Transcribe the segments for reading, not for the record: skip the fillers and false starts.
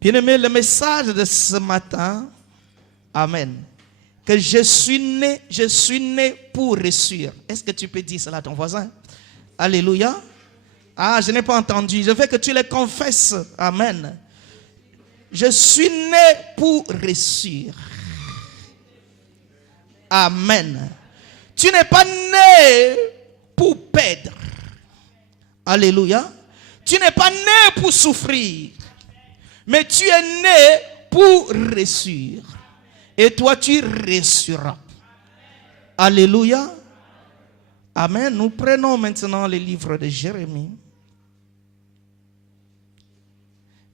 Bien-aimé, le message de ce matin, amen, que je suis né pour réussir. Est-ce que tu peux dire cela à ton voisin? Alléluia. Ah, je n'ai pas entendu. Je veux que tu le confesses. Amen. Je suis né pour réussir. Amen. Tu n'es pas né pour perdre. Alléluia. Tu n'es pas né pour souffrir. Mais tu es né pour réussir. Et toi, tu réussiras. Alléluia. Amen. Nous prenons maintenant le livre de Jérémie.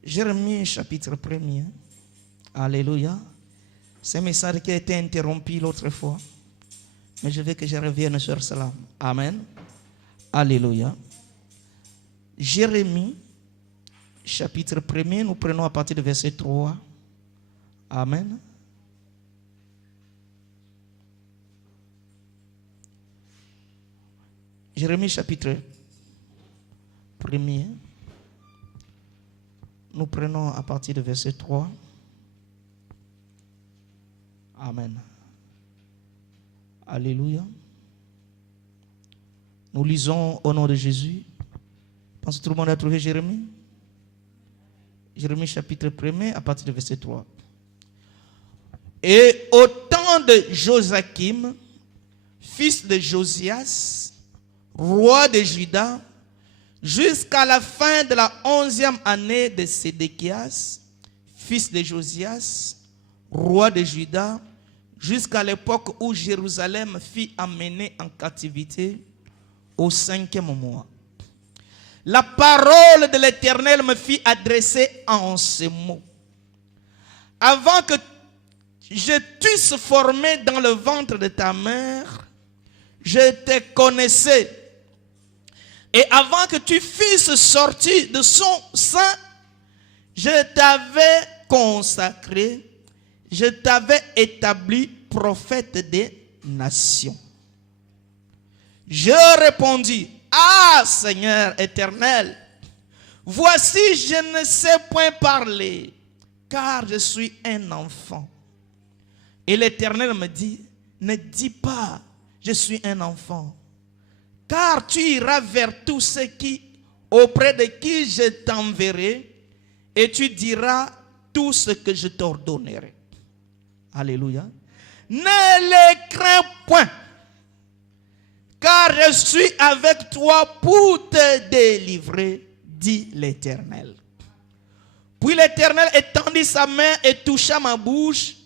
Jérémie chapitre 1er. Alléluia. C'est un message qui a été interrompu l'autre fois. Mais je veux que je revienne sur cela. Amen. Alléluia. Jérémie chapitre 1er. Nous prenons à partir du verset 3. Amen. Jérémie chapitre 1er. Nous prenons à partir du verset 3. Amen. Alléluia. Nous lisons au nom de Jésus. Pense que tout le monde a trouvé Jérémie? Jérémie chapitre 1er à partir du verset 3. Et au temps de Joachim, fils de Josias, roi de Juda, jusqu'à la fin de la 11e année de Sédéchias, fils de Josias, roi de Juda, jusqu'à l'époque où Jérusalem fut amenée en captivité au 5e mois. La parole de l'Éternel me fit adresser en ces mots. Avant que je t'eusse formé dans le ventre de ta mère, je te connaissais. Et avant que tu fusses sorti de son sein, je t'avais consacré, je t'avais établi prophète des nations. Je répondis, ah Seigneur éternel, voici je ne sais point parler, car je suis un enfant. Et l'Éternel me dit, ne dis pas, je suis un enfant. Car tu iras vers tous ceux auprès de qui je t'enverrai, et tu diras tout ce que je t'ordonnerai. Alléluia. Ne les crains point, car je suis avec toi pour te délivrer, dit l'Éternel. Puis l'Éternel étendit sa main et toucha ma bouche,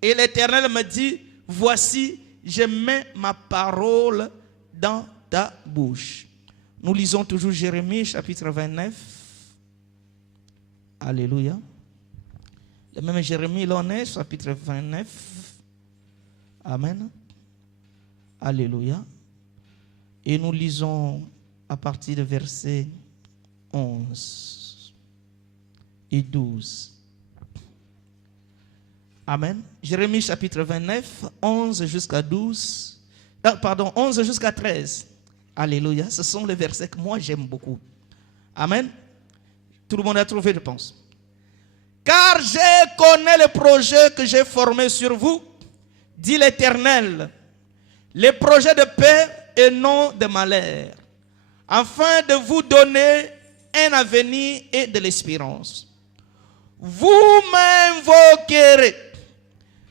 et l'Éternel me dit, voici, je mets ma parole dans ta bouche. Nous lisons toujours Jérémie chapitre 29. Alléluia. Le même Jérémie, il en est, chapitre 29. Amen. Alléluia. Et nous lisons à partir de versets 11 et 12. Amen. Jérémie chapitre 29, 11 jusqu'à 12. Pardon, 11 jusqu'à 13. Alléluia. Ce sont les versets que moi j'aime beaucoup. Amen. Tout le monde a trouvé, je pense. Car je connais le projet que j'ai formé sur vous, dit l'Éternel. Les projets de paix et non de malheur, afin de vous donner un avenir et de l'espérance. Vous m'invoquerez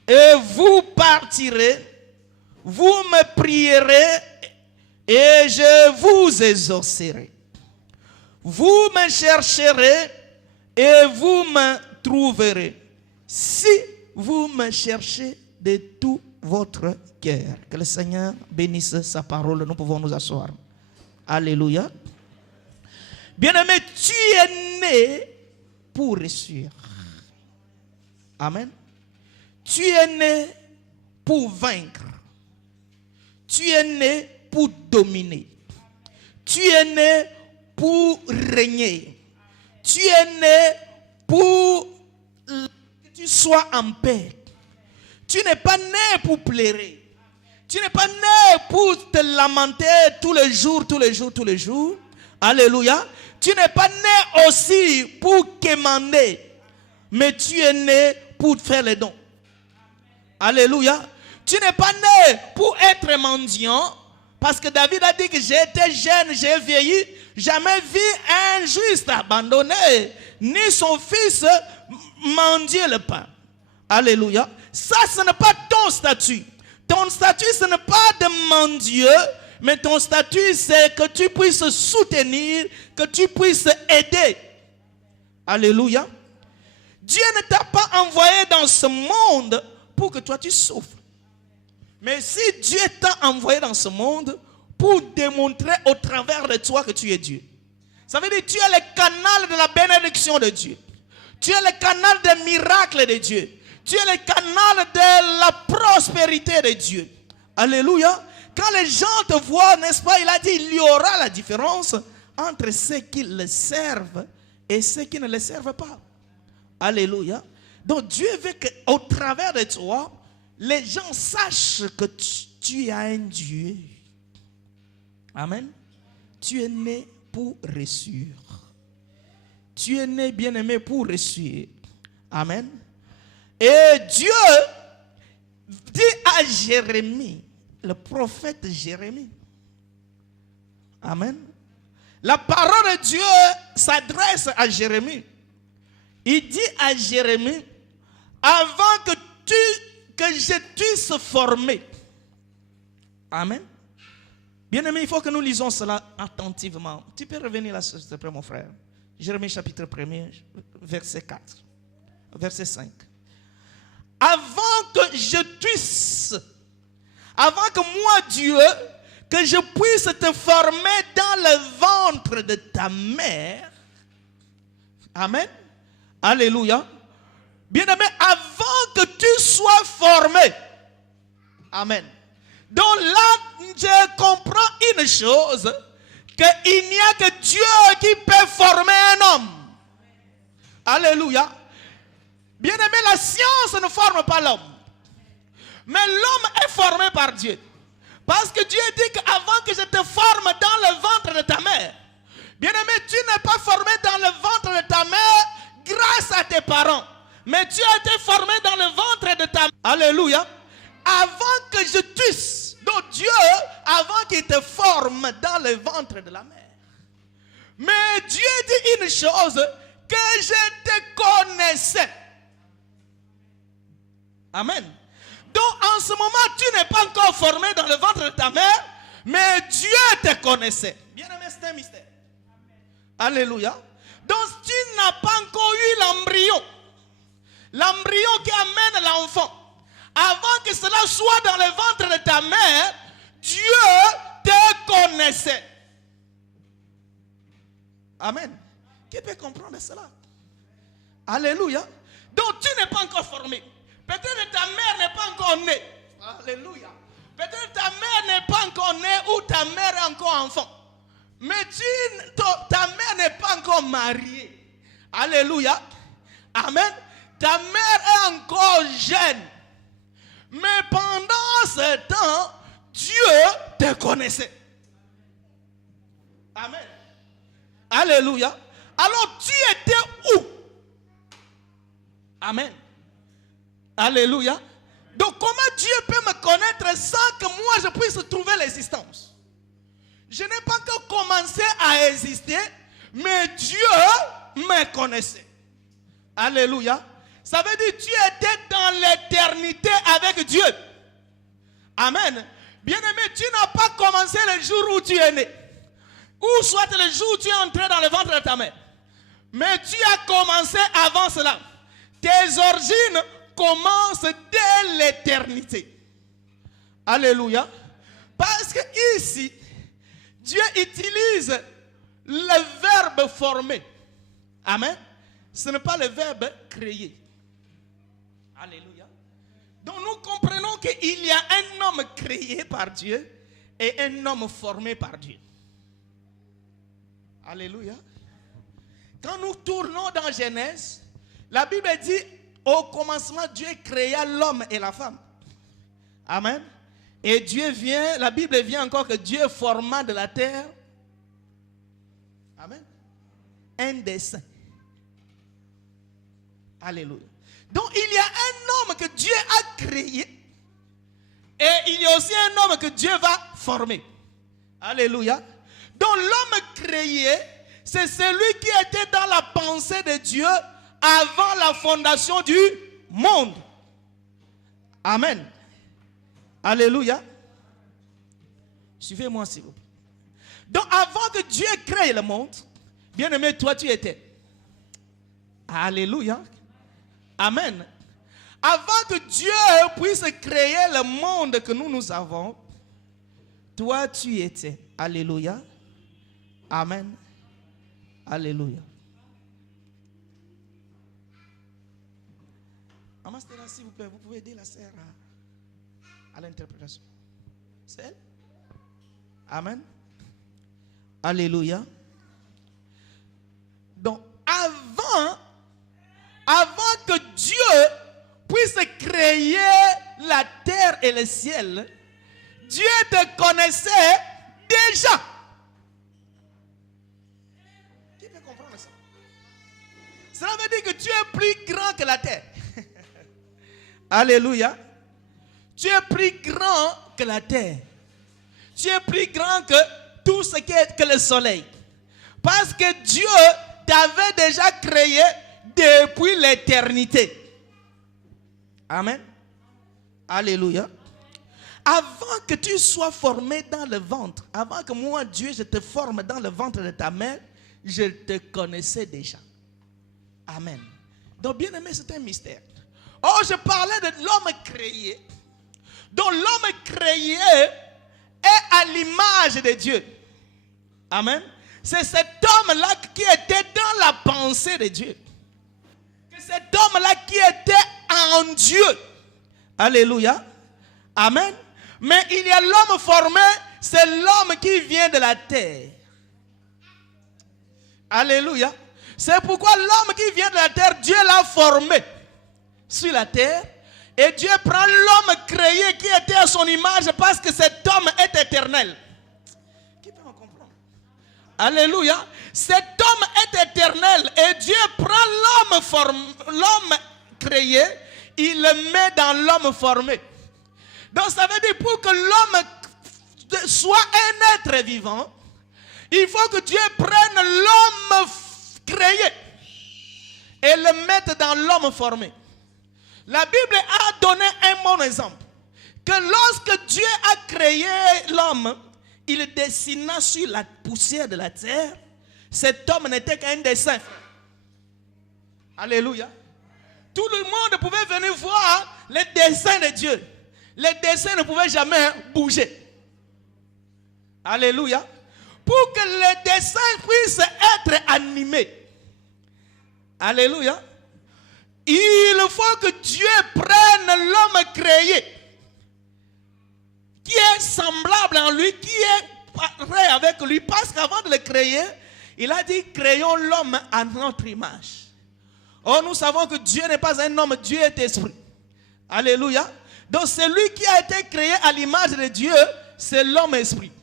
et vous partirez, vous me prierez et je vous exaucerai. Vous me chercherez et vous me trouverez, si vous me cherchez de tout votre cœur. Que le Seigneur bénisse sa parole. Nous pouvons nous asseoir. Alléluia. Bien-aimé, tu es né pour réussir. Amen. Tu es né pour vaincre. Tu es né pour dominer. Tu es né pour régner. Tu es né pour que tu sois en paix. Tu n'es pas né pour pleurer. Tu n'es pas né pour te lamenter tous les jours, tous les jours, tous les jours. Alléluia. Tu n'es pas né aussi pour quémander, mais tu es né pour faire les dons. Alléluia. Tu n'es pas né pour être mendiant, parce que David a dit que j'étais jeune, j'ai vieilli, jamais vu un juste abandonné, ni son fils mendier le pain. Alléluia. Ça, ce n'est pas ton statut. Ton statut, ce n'est pas de mendier, mais ton statut, c'est que tu puisses soutenir, que tu puisses aider. Alléluia. Dieu ne t'a pas envoyé dans ce monde pour que toi tu souffres. Mais si Dieu t'a envoyé dans ce monde pour démontrer au travers de toi que tu es Dieu. Ça veut dire que tu es le canal de la bénédiction de Dieu. Tu es le canal des miracles de Dieu. Tu es le canal de la prospérité de Dieu. Alléluia. Quand les gens te voient, n'est-ce pas, il a dit, il y aura la différence entre ceux qui le servent et ceux qui ne le servent pas. Alléluia. Donc Dieu veut qu'au travers de toi, les gens sachent que tu as un Dieu. Amen. Tu es né pour réussir. Tu es né, bien-aimé, pour réussir. Amen. Et Dieu dit à Jérémie, le prophète Jérémie. Amen. La parole de Dieu s'adresse à Jérémie. Il dit à Jérémie, avant que je puisse former. Amen. Bien-aimé, il faut que nous lisons cela attentivement. Tu peux revenir là, s'il te plaît, mon frère. Jérémie chapitre 1er, verset 4, verset 5. Avant que je puisse, avant que moi, Dieu, que je puisse te former dans le ventre de ta mère. Amen. Alléluia. Bien-aimé, avant que tu sois formé. Amen. Donc là, je comprends une chose, qu'il n'y a que Dieu qui peut former un homme. Alléluia. Bien-aimé, la science ne forme pas l'homme. Mais l'homme est formé par Dieu. Parce que Dieu dit qu'avant que je te forme dans le ventre de ta mère, bien-aimé, tu n'es pas formé dans le ventre de ta mère grâce à tes parents. Mais tu as été formé dans le ventre de ta mère. Alléluia. Avant que je puisse, donc Dieu, avant qu'il te forme dans le ventre de la mère. Mais Dieu dit une chose, que je te connaissais. Amen. Donc en ce moment, tu n'es pas encore formé dans le ventre de ta mère, mais Dieu te connaissait. Bien-aimé, c'est un mystère. Alléluia. Donc tu n'as pas encore eu l'embryon. L'embryon qui amène l'enfant. Avant que cela soit dans le ventre de ta mère, Dieu te connaissait. Amen. Qui peut comprendre cela? Alléluia. Donc tu n'es pas encore formé. Peut-être que ta mère n'est pas encore née. Alléluia. Peut-être que ta mère n'est pas encore née ou ta mère est encore enfant. Mais ta mère n'est pas encore mariée. Alléluia. Amen. Ta mère est encore jeune. Mais pendant ce temps, Dieu te connaissait. Amen. Alléluia. Alors tu étais où? Amen. Alléluia. Donc comment Dieu peut me connaître sans que moi je puisse trouver l'existence? Je n'ai pas encore commencé à exister, mais Dieu me connaissait. Alléluia. Ça veut dire que tu étais dans l'éternité avec Dieu. Amen. Bien-aimé, tu n'as pas commencé le jour où tu es né. Ou soit le jour où tu es entré dans le ventre de ta mère. Mais tu as commencé avant cela. Tes origines commencent dès l'éternité. Alléluia. Parce que ici, Dieu utilise le verbe former. Amen. Ce n'est pas le verbe créer. Alléluia. Donc nous comprenons qu'il y a un homme créé par Dieu et un homme formé par Dieu. Alléluia. Quand nous tournons dans Genèse, la Bible dit au commencement Dieu créa l'homme et la femme. Amen. Et Dieu vient, la Bible vient encore que Dieu forma de la terre un dessein. Alléluia. Donc il y a un homme que Dieu a créé et il y a aussi un homme que Dieu va former. Alléluia. Donc l'homme créé, c'est celui qui était dans la pensée de Dieu avant la fondation du monde. Amen. Alléluia. Suivez-moi s'il vous plaît. Donc avant que Dieu crée le monde, bien aimé, toi tu étais. Alléluia. Amen. Avant que Dieu puisse créer le monde que nous avons, toi tu étais. Alléluia. Amen. Alléluia. Maman Stella, s'il vous plaît, vous pouvez aider la sœur à l'interprétation. C'est elle? Amen. Alléluia. Donc, avant que Dieu puisse créer la terre et le ciel, Dieu te connaissait déjà. Qui peut comprendre ça? Cela veut dire que tu es plus grand que la terre. Alléluia. Tu es plus grand que la terre. Tu es plus grand que tout ce qui est que le soleil. Parce que Dieu t'avait déjà créé depuis l'éternité. Amen. Alléluia. Avant que tu sois formé dans le ventre, avant que moi, Dieu, je te forme dans le ventre de ta mère, je te connaissais déjà. Amen. Donc, bien aimé, c'est un mystère. Oh, je parlais de l'homme créé. Donc, l'homme créé est à l'image de Dieu. Amen. C'est cet homme-là qui était dans la pensée de Dieu. C'est cet homme-là qui était en Dieu. Alléluia. Amen. Mais il y a l'homme formé, c'est l'homme qui vient de la terre. Alléluia. C'est pourquoi l'homme qui vient de la terre, Dieu l'a formé sur la terre. Et Dieu prend l'homme créé qui était à son image parce que cet homme est éternel. Qui peut en comprendre? Alléluia. Cet homme est éternel et Dieu prend l'homme créé, il le met dans l'homme formé. Donc ça veut dire pour que l'homme soit un être vivant, il faut que Dieu prenne l'homme créé et le mette dans l'homme formé. La Bible a donné un bon exemple. Que lorsque Dieu a créé l'homme, il dessina sur la poussière de la terre. Cet homme n'était qu'un dessin. Alléluia. Tout le monde pouvait venir voir les dessins de Dieu. Les dessins ne pouvaient jamais bouger. Alléluia. Pour que les dessins puissent être animés. Alléluia. Il faut que Dieu prenne l'homme créé, qui est semblable en lui, qui est prêt avec lui, parce qu'avant de le créer, il a dit, créons l'homme à notre image. Or, nous savons que Dieu n'est pas un homme, Dieu est esprit. Alléluia. Donc, celui qui a été créé à l'image de Dieu, c'est l'homme esprit.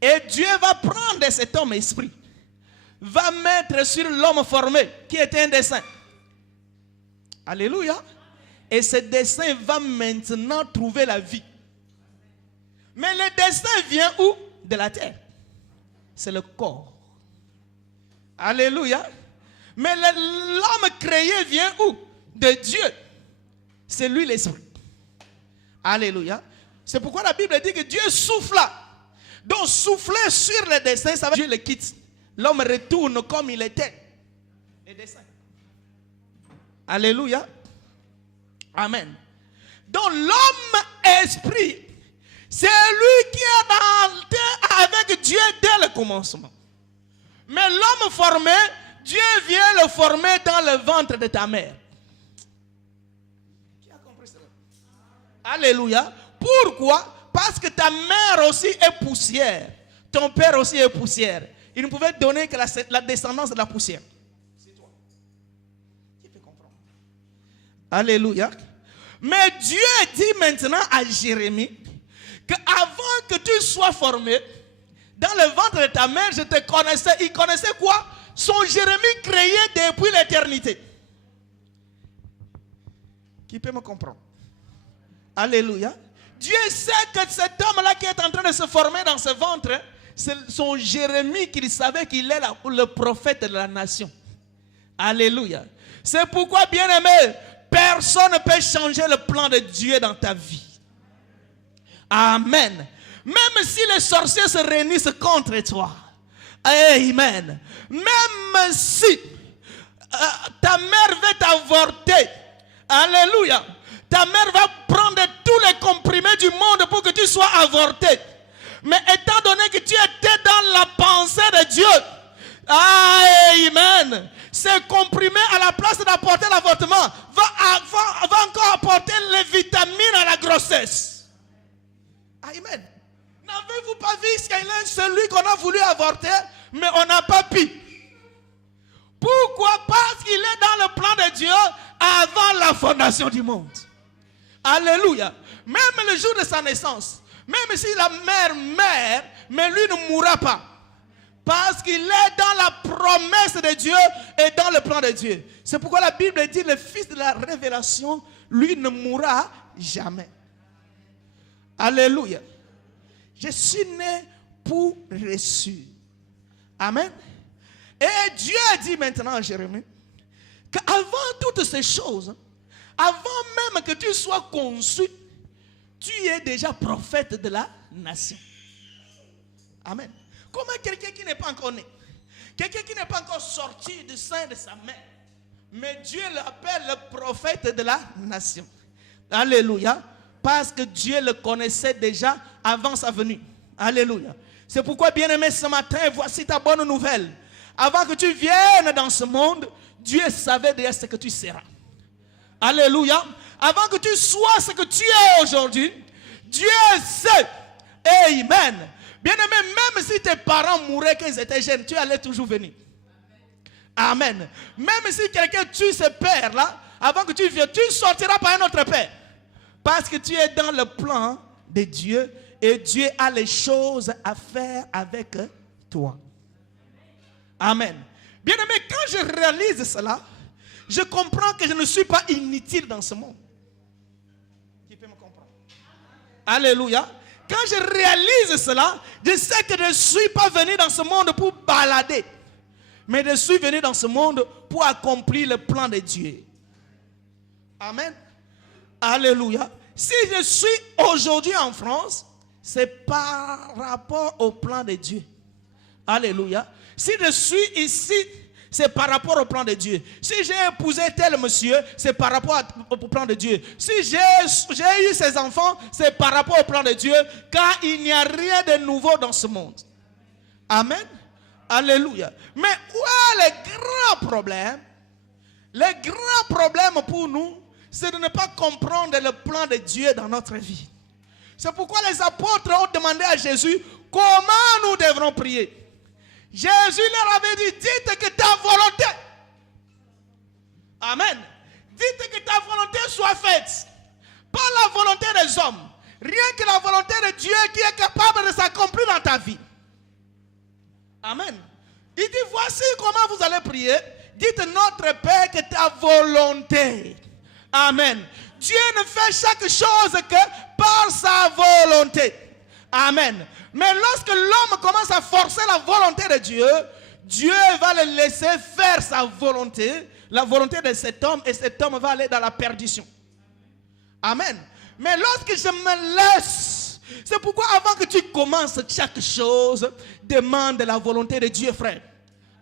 Et Dieu va prendre cet homme esprit, va mettre sur l'homme formé, qui était un dessin. Alléluia. Et ce dessin va maintenant trouver la vie. Mais le dessin vient où? De la terre. C'est le corps. Alléluia. Mais l'homme créé vient où? De Dieu. C'est lui l'esprit. Alléluia. C'est pourquoi la Bible dit que Dieu souffla. Donc souffler sur le dessin, ça va. Dieu le quitte. L'homme retourne comme il était. Le dessin. Alléluia. Amen. Donc l'homme esprit, c'est lui qui est dans avec Dieu dès le commencement. Mais l'homme formé, Dieu vient le former dans le ventre de ta mère. Qui a compris cela? Alléluia. Pourquoi? Parce que ta mère aussi est poussière. Ton père aussi est poussière. Il ne pouvait donner que la descendance de la poussière. Alléluia. Mais Dieu dit maintenant à Jérémie qu'avant que tu sois formé, dans le ventre de ta mère, je te connaissais. Il connaissait quoi? son Jérémie créé depuis l'éternité. Qui peut me comprendre? Alléluia. Dieu sait que cet homme-là qui est en train de se former dans ce ventre, c'est son Jérémie qu'il savait qu'il est le prophète de la nation. Alléluia. C'est pourquoi, bien-aimé, personne ne peut changer le plan de Dieu dans ta vie. Amen. Même si les sorciers se réunissent contre toi. Amen. Même si ta mère veut t'avorter. Alléluia. Ta mère va prendre tous les comprimés du monde pour que tu sois avorté. Mais étant donné que tu étais dans la pensée de Dieu. Amen. Ces comprimés, à la place d'apporter l'avortement, va encore apporter les vitamines à la grossesse. Amen. N'avez-vous pas vu celui qu'on a voulu avorter, mais on n'a pas pu? Pourquoi? Parce qu'il est dans le plan de Dieu avant la fondation du monde. Alléluia. Même le jour de sa naissance, même si la mère meurt, mais lui ne mourra pas. Parce qu'il est dans la promesse de Dieu et dans le plan de Dieu. C'est pourquoi la Bible dit, le fils de la révélation, lui ne mourra jamais. Alléluia. Je suis né pour reçu. Amen. Et Dieu a dit maintenant à Jérémie qu'avant toutes ces choses, avant même que tu sois conçu, tu es déjà prophète de la nation. Amen. Comment quelqu'un qui n'est pas encore né, quelqu'un qui n'est pas encore sorti du sein de sa mère, mais Dieu l'appelle le prophète de la nation. Alléluia. Parce que Dieu le connaissait déjà avant sa venue. Alléluia. C'est pourquoi, bien-aimé, ce matin, voici ta bonne nouvelle. Avant que tu viennes dans ce monde, Dieu savait déjà ce que tu seras. Alléluia. Avant que tu sois ce que tu es aujourd'hui, Dieu sait. Amen. Bien-aimé, même si tes parents mouraient quand ils étaient jeunes, tu allais toujours venir. Amen. Même si quelqu'un tue ce père-là, avant que tu viennes, tu sortiras par un autre père. Parce que tu es dans le plan de Dieu et Dieu a les choses à faire avec toi. Amen. Bien-aimé, quand je réalise cela, je comprends que je ne suis pas inutile dans ce monde. Qui peut me comprendre? Alléluia. Quand je réalise cela, je sais que je ne suis pas venu dans ce monde pour balader. Mais je suis venu dans ce monde pour accomplir le plan de Dieu. Amen. Alléluia. Si je suis aujourd'hui en France, c'est par rapport au plan de Dieu. Alléluia. Si je suis ici, c'est par rapport au plan de Dieu. Si j'ai épousé tel monsieur, c'est par rapport au plan de Dieu. Si j'ai eu ces enfants, c'est par rapport au plan de Dieu. Car il n'y a rien de nouveau dans ce monde. Amen. Alléluia. Mais où est le grand problème? Le grand problème pour nous, c'est de ne pas comprendre le plan de Dieu dans notre vie. C'est pourquoi les apôtres ont demandé à Jésus comment nous devrons prier. Jésus leur avait dit, dites que ta volonté. Amen. Dites que ta volonté soit faite. Pas la volonté des hommes. Rien que la volonté de Dieu qui est capable de s'accomplir dans ta vie. Amen. Il dit, voici comment vous allez prier. Dites notre Père que ta volonté. Amen. Dieu ne fait chaque chose que par sa volonté. Amen. Mais lorsque l'homme commence à forcer la volonté de Dieu, Dieu va le laisser faire sa volonté, la volonté de cet homme, et cet homme va aller dans la perdition. Amen. Mais lorsque je me laisse, c'est pourquoi avant que tu commences chaque chose, demande la volonté de Dieu, frère.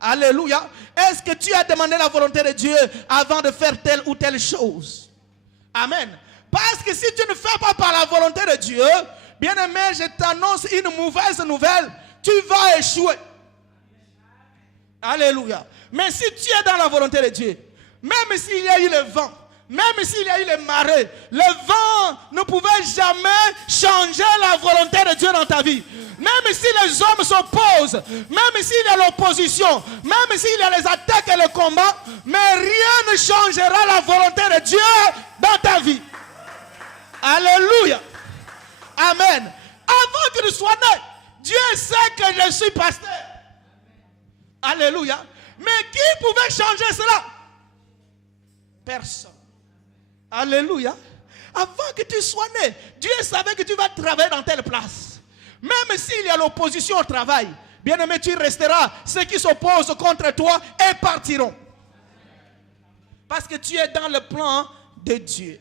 Alléluia. Est-ce que tu as demandé la volonté de Dieu avant de faire telle ou telle chose? Amen. Parce que si tu ne fais pas par la volonté de Dieu, bien-aimé, je t'annonce une mauvaise nouvelle, tu vas échouer. Alléluia. Mais si tu es dans la volonté de Dieu, même s'il y a eu le vent, même s'il y a eu les marées, le vent ne pouvait jamais changer la volonté de Dieu dans ta vie. Même si les hommes s'opposent, même s'il y a l'opposition, même s'il y a les attaques et le combat, mais rien ne changera la volonté de Dieu dans ta vie. Alléluia. Amen. Avant que je sois né, Dieu sait que je suis pasteur. Alléluia. Mais qui pouvait changer cela? Personne. Alléluia. Avant que tu sois né, Dieu savait que tu vas travailler dans telle place. Même s'il y a l'opposition au travail, bien-aimé, tu resteras. Ceux qui s'opposent contre toi et partiront. Parce que tu es dans le plan de Dieu.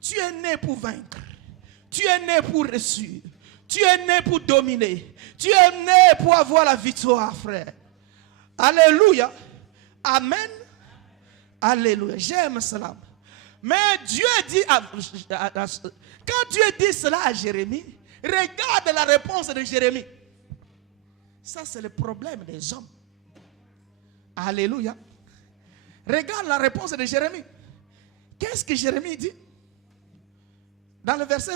Tu es né pour vaincre. Tu es né pour réussir. Tu es né pour dominer. Tu es né pour avoir la victoire, frère. Alléluia. Amen. Alléluia. J'aime cela. Mais Dieu dit, quand Dieu dit cela à Jérémie, regarde la réponse de Jérémie. Ça, c'est le problème des hommes. Alléluia. Regarde la réponse de Jérémie. Qu'est-ce que Jérémie dit? Dans le verset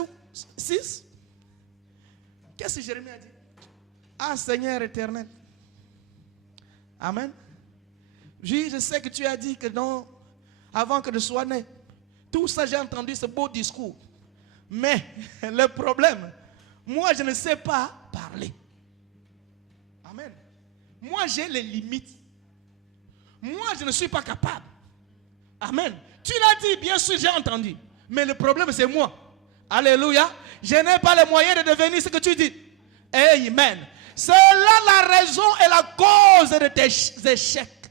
6, qu'est-ce que Jérémie a dit? Ah, Seigneur éternel. Amen. Je sais que tu as dit que non, avant que je sois né. Tout ça, j'ai entendu ce beau discours. Mais le problème, moi, je ne sais pas parler. Amen. Moi, j'ai les limites. Moi, je ne suis pas capable. Amen. Tu l'as dit, bien sûr, j'ai entendu. Mais le problème, c'est moi. Alléluia. Je n'ai pas les moyens de devenir ce que tu dis. Amen. C'est là la raison et la cause de tes échecs.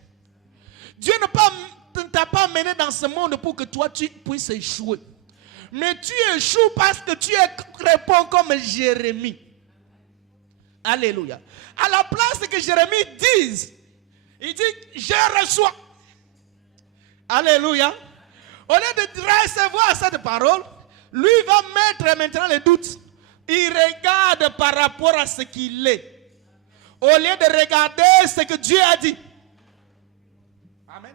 Dieu ne t'a pas mené dans ce monde pour que toi, tu puisses échouer. Mais tu échoues parce que tu réponds comme Jérémie. Alléluia. À la place que Jérémie dise, il dit, je reçois. Alléluia. Au lieu de recevoir cette parole, lui va mettre maintenant les doutes. Il regarde par rapport à ce qu'il est. Au lieu de regarder ce que Dieu a dit. Amen.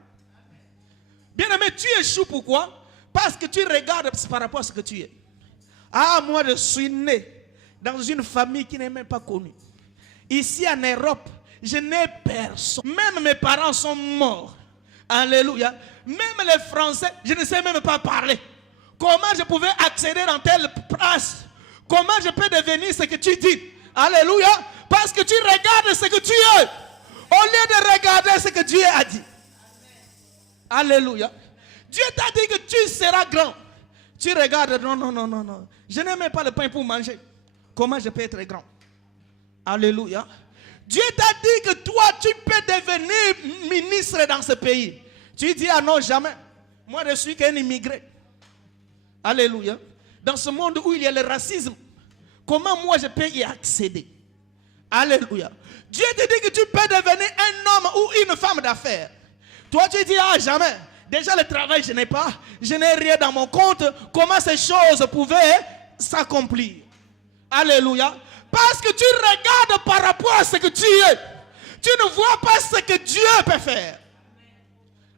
Bien-aimé, tu échoues pourquoi? Parce que tu regardes par rapport à ce que tu es. Ah, moi je suis né dans une famille qui n'est même pas connue. Ici en Europe, je n'ai personne. Même mes parents sont morts. Alléluia. Même les Français, je ne sais même pas parler. Comment je pouvais accéder dans telle place? Comment je peux devenir ce que tu dis? Alléluia. Parce que tu regardes ce que tu es. Au lieu de regarder ce que Dieu a dit. Alléluia. Dieu t'a dit que tu seras grand. Tu regardes, non. Je n'ai même pas le pain pour manger. Comment je peux être grand? Alléluia. Dieu t'a dit que toi, tu peux devenir ministre dans ce pays. Tu dis, ah non, jamais. Moi, je suis qu'un immigré. Alléluia. Dans ce monde où il y a le racisme, comment moi je peux y accéder? Alléluia. Dieu te dit que tu peux devenir un homme ou une femme d'affaires. Toi, tu dis, ah jamais. Déjà, le travail, je n'ai pas. Je n'ai rien dans mon compte. Comment ces choses pouvaient s'accomplir? Alléluia. Parce que tu regardes par rapport à ce que tu es. Tu ne vois pas ce que Dieu peut faire.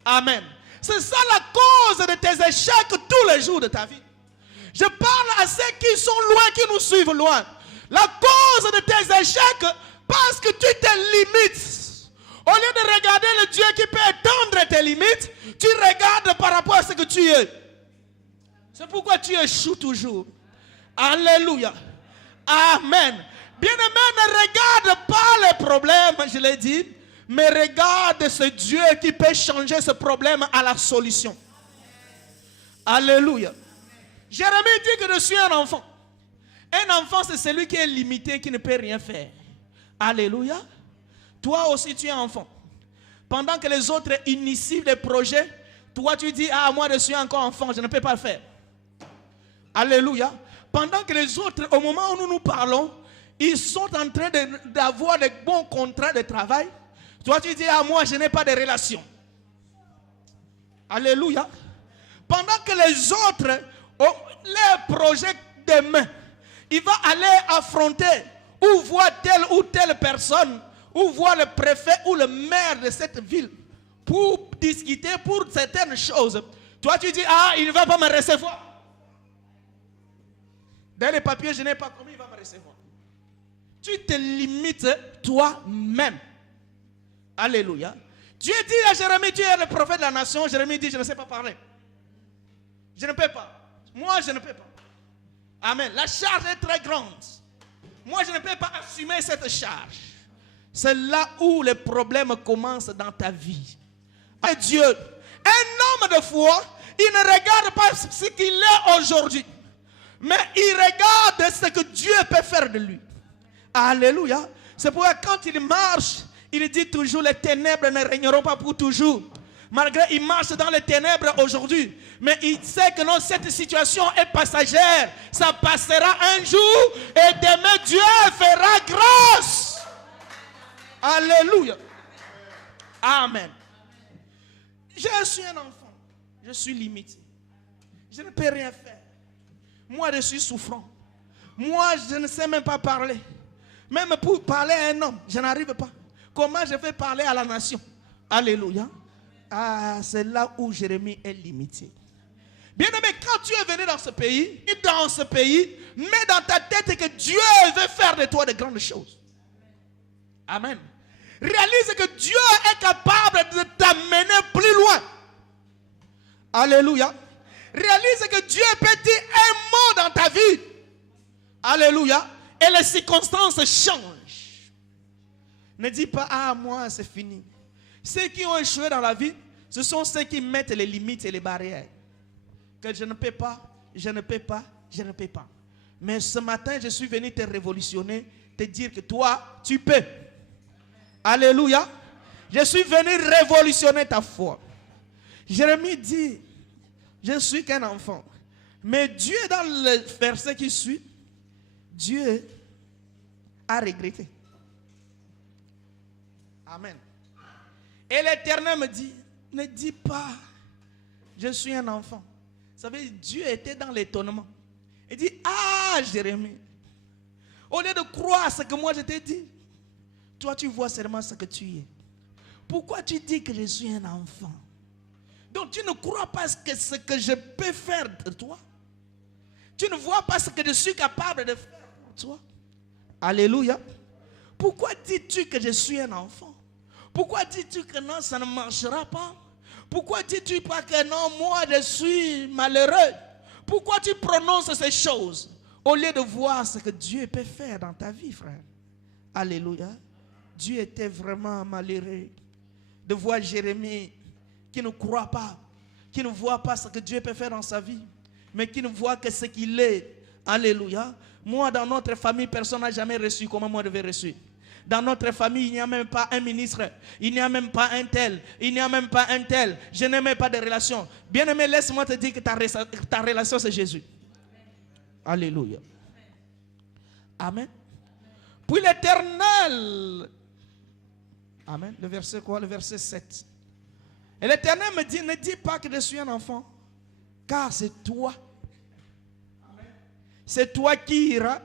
Amen. C'est ça la cause de tes échecs tous les jours de ta vie. Je parle à ceux qui sont loin, qui nous suivent loin. La cause de tes échecs, parce que tu te limites. Au lieu de regarder le Dieu qui peut étendre tes limites, tu regardes par rapport à ce que tu es. C'est pourquoi tu échoues toujours. Alléluia. Amen. Bien-aimé, ne regarde pas les problèmes, je l'ai dit, mais regarde ce Dieu qui peut changer ce problème à la solution. Alléluia. Jérémie dit que je suis un enfant. Un enfant, c'est celui qui est limité, qui ne peut rien faire. Alléluia. Toi aussi, tu es enfant. Pendant que les autres initient des projets, toi, tu dis, ah, moi, je suis encore enfant, je ne peux pas le faire. Alléluia. Pendant que les autres, au moment où nous parlons, ils sont en train d'avoir des bons contrats de travail. Toi, tu dis, ah, moi, je n'ai pas de relation. Alléluia. Pendant que les autres, les projets demain, il va aller affronter ou voir telle ou telle personne, ou voir le préfet ou le maire de cette ville pour discuter pour certaines choses. Toi, tu dis, ah, il ne va pas me recevoir. Dans les papiers, je n'ai pas commis, il va me recevoir. Tu te limites toi-même. Alléluia. Dieu dit à Jérémie, tu es le prophète de la nation. Jérémie dit, je ne sais pas parler. Je ne peux pas. Moi, je ne peux pas. Amen. La charge est très grande. Moi, je ne peux pas assumer cette charge. C'est là où les problèmes commencent dans ta vie. Et Dieu, un homme de foi, il ne regarde pas ce qu'il est aujourd'hui, mais il regarde ce que Dieu peut faire de lui. Alléluia. C'est pourquoi quand il marche, il dit toujours les ténèbres ne régneront pas pour toujours. Malgré qu'il marche dans les ténèbres aujourd'hui, mais il sait que non, cette situation est passagère. Ça passera un jour et demain Dieu fera grâce. Alléluia. Amen. Je suis un enfant. Je suis limité. Je ne peux rien faire. Moi, je suis souffrant. Moi, je ne sais même pas parler. Même pour parler à un homme, je n'arrive pas. Comment je vais parler à la nation? Alléluia. Ah, c'est là où Jérémie est limité. Bien aimé, quand tu es venu dans ce pays, mets dans ta tête que Dieu veut faire de toi de grandes choses. Amen. Réalise que Dieu est capable de t'amener plus loin. Alléluia. Réalise que Dieu peut dire un mot dans ta vie. Alléluia. Et les circonstances changent. Ne dis pas, ah, moi, c'est fini. Ceux qui ont échoué dans la vie, ce sont ceux qui mettent les limites et les barrières. Que je ne peux pas, je ne peux pas, je ne peux pas. Mais ce matin, je suis venu te révolutionner, te dire que toi, tu peux. Alléluia. Je suis venu révolutionner ta foi. Jérémie dit, je ne suis qu'un enfant. Mais Dieu, dans le verset qui suit, Dieu a regretté. Amen. Et l'Éternel me dit, ne dis pas, je suis un enfant. Vous savez, Dieu était dans l'étonnement. Il dit, ah, Jérémie, au lieu de croire ce que moi je t'ai dit, toi tu vois seulement ce que tu es. Pourquoi tu dis que je suis un enfant? Donc tu ne crois pas ce que je peux faire de toi. Tu ne vois pas ce que je suis capable de faire pour toi. Alléluia. Pourquoi dis-tu que je suis un enfant? Pourquoi dis-tu que non, ça ne marchera pas? Pourquoi dis-tu pas que non, moi je suis malheureux? Pourquoi tu prononces ces choses au lieu de voir ce que Dieu peut faire dans ta vie, frère? Alléluia. Dieu était vraiment malheureux de voir Jérémie qui ne croit pas, qui ne voit pas ce que Dieu peut faire dans sa vie, mais qui ne voit que ce qu'il est. Alléluia. Moi, dans notre famille, personne n'a jamais reçu comme moi je vais reçu. Dans notre famille, il n'y a même pas un ministre. Il n'y a même pas un tel. Il n'y a même pas un tel. Je n'ai même pas de relation. Bien-aimé, laisse-moi te dire que ta relation, c'est Jésus. Alléluia. Amen. Puis l'Éternel. Amen. Le verset quoi? Le verset 7. Et l'Éternel me dit, ne dis pas que je suis un enfant, car c'est toi. C'est toi qui iras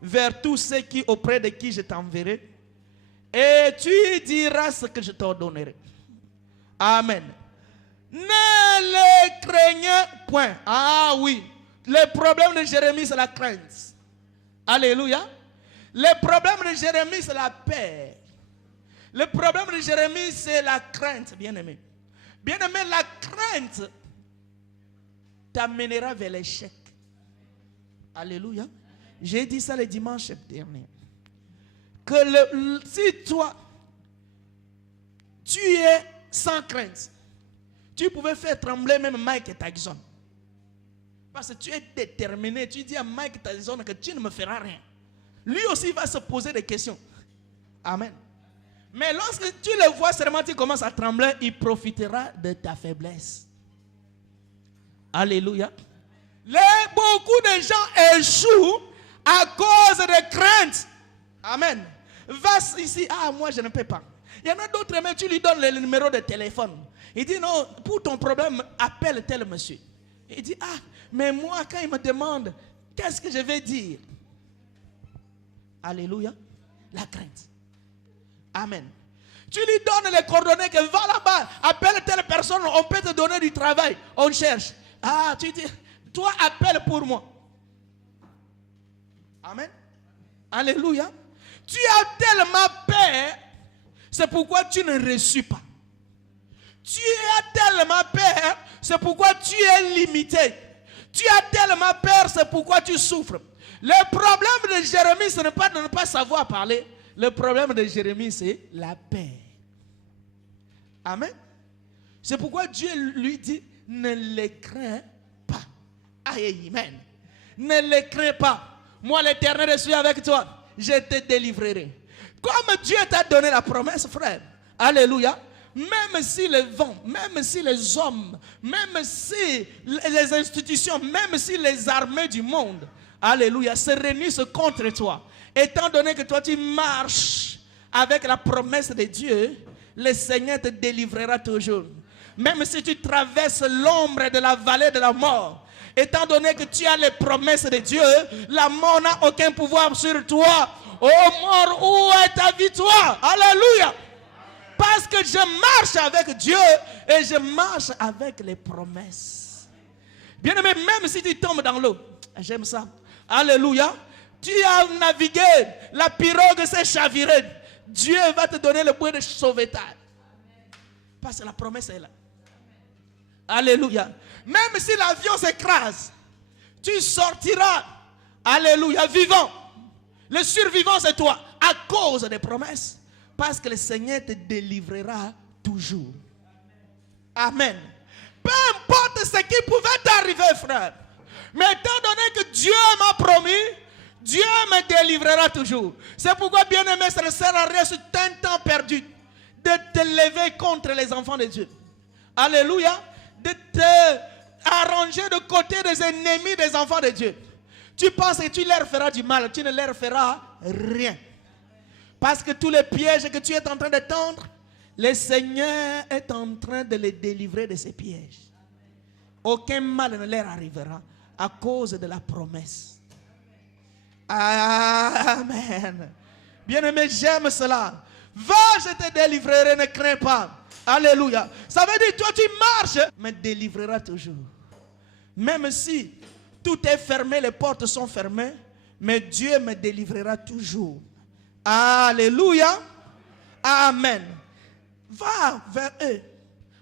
vers tous ceux auprès de qui je t'enverrai, et tu diras ce que je t'ordonnerai. Amen. Ne les craignez point. Ah oui, le problème de Jérémie, c'est la crainte. Alléluia. Le problème de Jérémie, c'est la paix. Le problème de Jérémie, c'est la crainte, bien-aimé. Bien-aimé, la crainte t'amènera vers l'échec. Alléluia. J'ai dit ça le dimanche dernier. Que si toi, tu es sans crainte, tu pouvais faire trembler même Mike Tyson. Parce que tu es déterminé. Tu dis à Mike Tyson que tu ne me feras rien. Lui aussi va se poser des questions. Amen. Mais lorsque tu le vois seulement, tu commences à trembler, il profitera de ta faiblesse. Alléluia. Beaucoup de gens échouent à cause de crainte. Amen. Va ici. Ah, moi je ne peux pas. Il y en a d'autres, mais tu lui donnes le numéro de téléphone. Il dit non, pour ton problème, appelle tel monsieur. Il dit, ah, mais moi quand il me demande, qu'est-ce que je vais dire? Alléluia. La crainte. Amen. Tu lui donnes les coordonnées que va là-bas, appelle telle personne, on peut te donner du travail. On cherche. Ah, tu dis, toi appelle pour moi. Amen. Alléluia. Tu as tellement peur, c'est pourquoi tu ne reçus pas. Tu as tellement peur, c'est pourquoi tu es limité. Tu as tellement peur, c'est pourquoi tu souffres. Le problème de Jérémie, ce n'est pas de ne pas savoir parler. Le problème de Jérémie, c'est la paix. Amen. C'est pourquoi Dieu lui dit, ne les crains pas. Amen. Ne les crains pas. Moi, l'Éternel, je suis avec toi. Je te délivrerai. Comme Dieu t'a donné la promesse, frère. Alléluia. Même si les vents, même si les hommes, même si les institutions, même si les armées du monde, alléluia, se réunissent contre toi. Étant donné que toi tu marches avec la promesse de Dieu, le Seigneur te délivrera toujours. Même si tu traverses l'ombre de la vallée de la mort, étant donné que tu as les promesses de Dieu, la mort n'a aucun pouvoir sur toi. Oh mort, où est ta victoire? Alléluia. Parce que je marche avec Dieu et je marche avec les promesses. Bien aimé, même si tu tombes dans l'eau, j'aime ça. Alléluia. Tu as navigué, la pirogue s'est chavirée. Dieu va te donner le point de sauvetage. Parce que la promesse est là. Alléluia. Même si l'avion s'écrase, tu sortiras, alléluia, vivant. Le survivant, c'est toi, à cause des promesses. Parce que le Seigneur te délivrera toujours. Amen. Peu importe ce qui pouvait t'arriver, frère. Mais étant donné que Dieu m'a promis, Dieu me délivrera toujours. C'est pourquoi, bien-aimé, ça ne sert à rien sur un temps perdu de te lever contre les enfants de Dieu. Alléluia. De te arranger de côté des ennemis des enfants de Dieu. Tu penses que tu leur feras du mal, tu ne leur feras rien. Parce que tous les pièges que tu es en train de tendre, le Seigneur est en train de les délivrer de ces pièges. Aucun mal ne leur arrivera à cause de la promesse. Amen. Bien-aimé, j'aime cela. Va, je te délivrerai, ne crains pas. Alléluia. Ça veut dire, toi tu marches, me délivrera toujours. Même si tout est fermé, les portes sont fermées, mais Dieu me délivrera toujours. Alléluia. Amen. Va vers eux.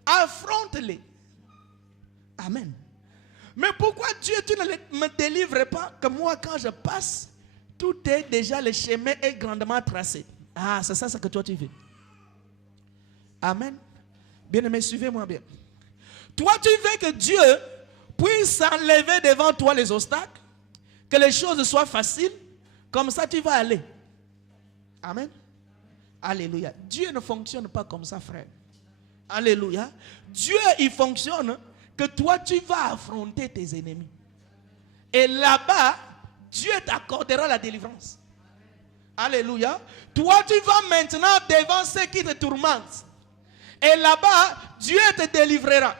Affronte-les. Amen. Mais pourquoi Dieu, tu ne me délivres pas? Que moi, quand je passe, tout est déjà, le chemin est grandement tracé. Ah, c'est ça ce que toi tu veux. Amen. Bien-aimé, suivez-moi bien. Toi, tu veux que Dieu puisse enlever devant toi les obstacles, que les choses soient faciles, comme ça tu vas aller. Amen. Alléluia. Dieu ne fonctionne pas comme ça, frère. Alléluia. Dieu, il fonctionne que toi, tu vas affronter tes ennemis. Et là-bas, Dieu t'accordera la délivrance. Alléluia. Toi, tu vas maintenant devant ceux qui te tourmentent. Et là-bas, Dieu te délivrera.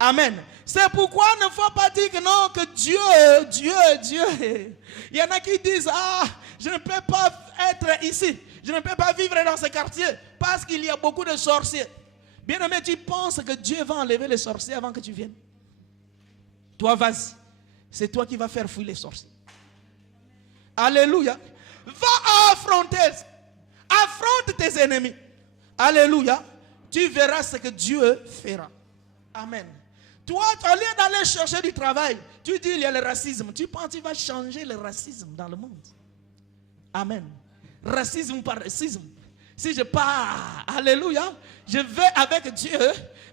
Amen. C'est pourquoi il ne faut pas dire que non, que Dieu. Il y en a qui disent, ah, je ne peux pas être ici. Je ne peux pas vivre dans ce quartier parce qu'il y a beaucoup de sorciers. Bien-aimé, tu penses que Dieu va enlever les sorciers avant que tu viennes? Toi, vas-y. C'est toi qui vas faire fuir les sorciers. Alléluia. Va affronter. Affronte tes ennemis. Alléluia. Tu verras ce que Dieu fera. Amen. Toi, au lieu d'aller chercher du travail, tu dis il y a le racisme. Tu penses que tu vas changer le racisme dans le monde. Amen. Racisme par racisme. Si je pars, alléluia, je vais avec Dieu.